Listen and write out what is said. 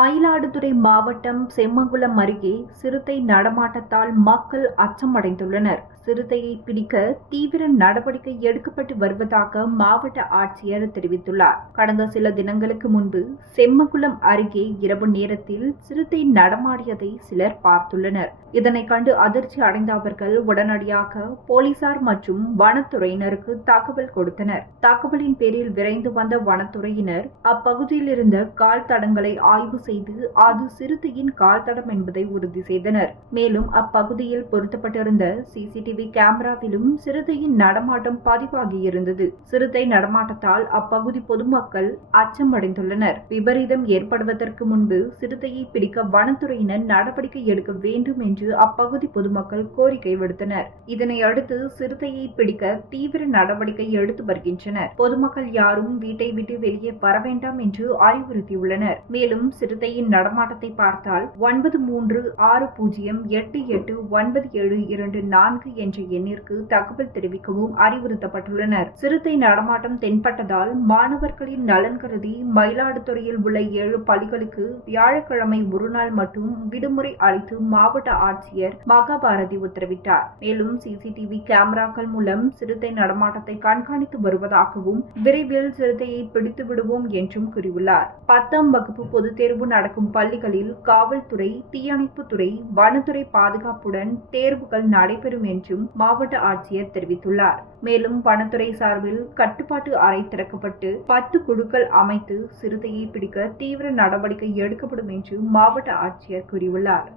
மயிலாடுதுறை மாவட்டம் செம்மங்குளம் அருகே சிறுத்தை நடமாட்டத்தால் மக்கள் அச்சமடைந்துள்ளனர். சிறுத்தையை பிடிக்க தீவிர நடவடிக்கை எடுக்கப்பட்டு வருவதாக மாவட்ட ஆட்சியர் தெரிவித்துள்ளார். கடந்த சில தினங்களுக்கு முன்பு செம்மங்குளம் அருகே இரவு நேரத்தில் சிறுத்தை நடமாடியதை சிலர் பார்த்துள்ளனர். இதனை கண்டு அதிர்ச்சி அடைந்த அவர்கள் உடனடியாக போலீசார் மற்றும் வனத்துறையினருக்கு தகவல் கொடுத்தனர். தகவலின் பேரில் விரைந்து வந்த வனத்துறையினர் அப்பகுதியில் இருந்த கால் தடங்களை ஆய்வு செய்து அது சிறுத்தையின் கால் தடம் என்பதை உறுதி செய்தனர். மேலும் அப்பகுதியில் பொருத்தப்பட்டிருந்த சிசிடிவி கேமராவிலும் சிறுத்தையின் நடமாட்டம் பதிவாகியிருந்தது சிறுத்தை நடமாட்டத்தால் அப்பகுதி பொதுமக்கள் அச்சமடைந்துள்ளனர். விபரீதம் ஏற்படுவதற்கு முன்பு சிறுத்தையை பிடிக்க வனத்துறையினர் நடவடிக்கை எடுக்க வேண்டும் என்று அப்பகுதி பொதுமக்கள் கோரிக்கை விடுத்தனர். இதனை அடுத்து சிறுத்தையை பிடிக்க தீவிர நடவடிக்கை எடுத்து வருகின்றனர். பொதுமக்கள் யாரும் வீட்டை விட்டு வெளியே வர வேண்டாம் என்று அறிவுறுத்தியுள்ளனர். மேலும் சிறுத்தையின் நடமாட்டத்தை பார்த்தால் ஒன்பது மூன்று ஆறு பூஜ்ஜியம் எட்டு எட்டு ஒன்பது ஏழு இரண்டு நான்கு என்ற எண்ணிற்கு தகவல் தெரிவிக்கவும் அறிவுறுத்தப்பட்டுள்ளனர். சிறுத்தை நடமாட்டம் தென்பட்டதால் மாணவர்களின் நலன் கருதி மயிலாடுதுறையில் உள்ள ஏழு பள்ளிகளுக்கு வியாழக்கிழமை ஒருநாள் மட்டும் விடுமுறை அளித்து மாவட்ட ஆட்சியர் மகாபாரதி உத்தரவிட்டார். மேலும் சிசிடிவி கேமராக்கள் மூலம் சிறுத்தை நடமாட்டத்தை கண்காணித்து வருவதாகவும் விரைவில் சிறுத்தையை பிடித்து விடுவோம் என்றும் கூறியுள்ளார். பத்தாம் வகுப்பு பொதுத் தேர்வு தேர்வு நடக்கும் பள்ளிகளில் காவல்துறை தீயணைப்புத்துறை வனத்துறை பாதுகாப்புடன் தேர்வுகள் நடைபெறும் என்றும் மாவட்ட ஆட்சியர் தெரிவித்துள்ளார். மேலும் வனத்துறை சார்பில் கட்டுப்பாட்டு அறை திறக்கப்பட்டு பத்து குழுக்கள் அமைத்து சிறுத்தையை பிடிக்க தீவிர நடவடிக்கை எடுக்கப்படும் என்று மாவட்ட ஆட்சியர் கூறியுள்ளார்.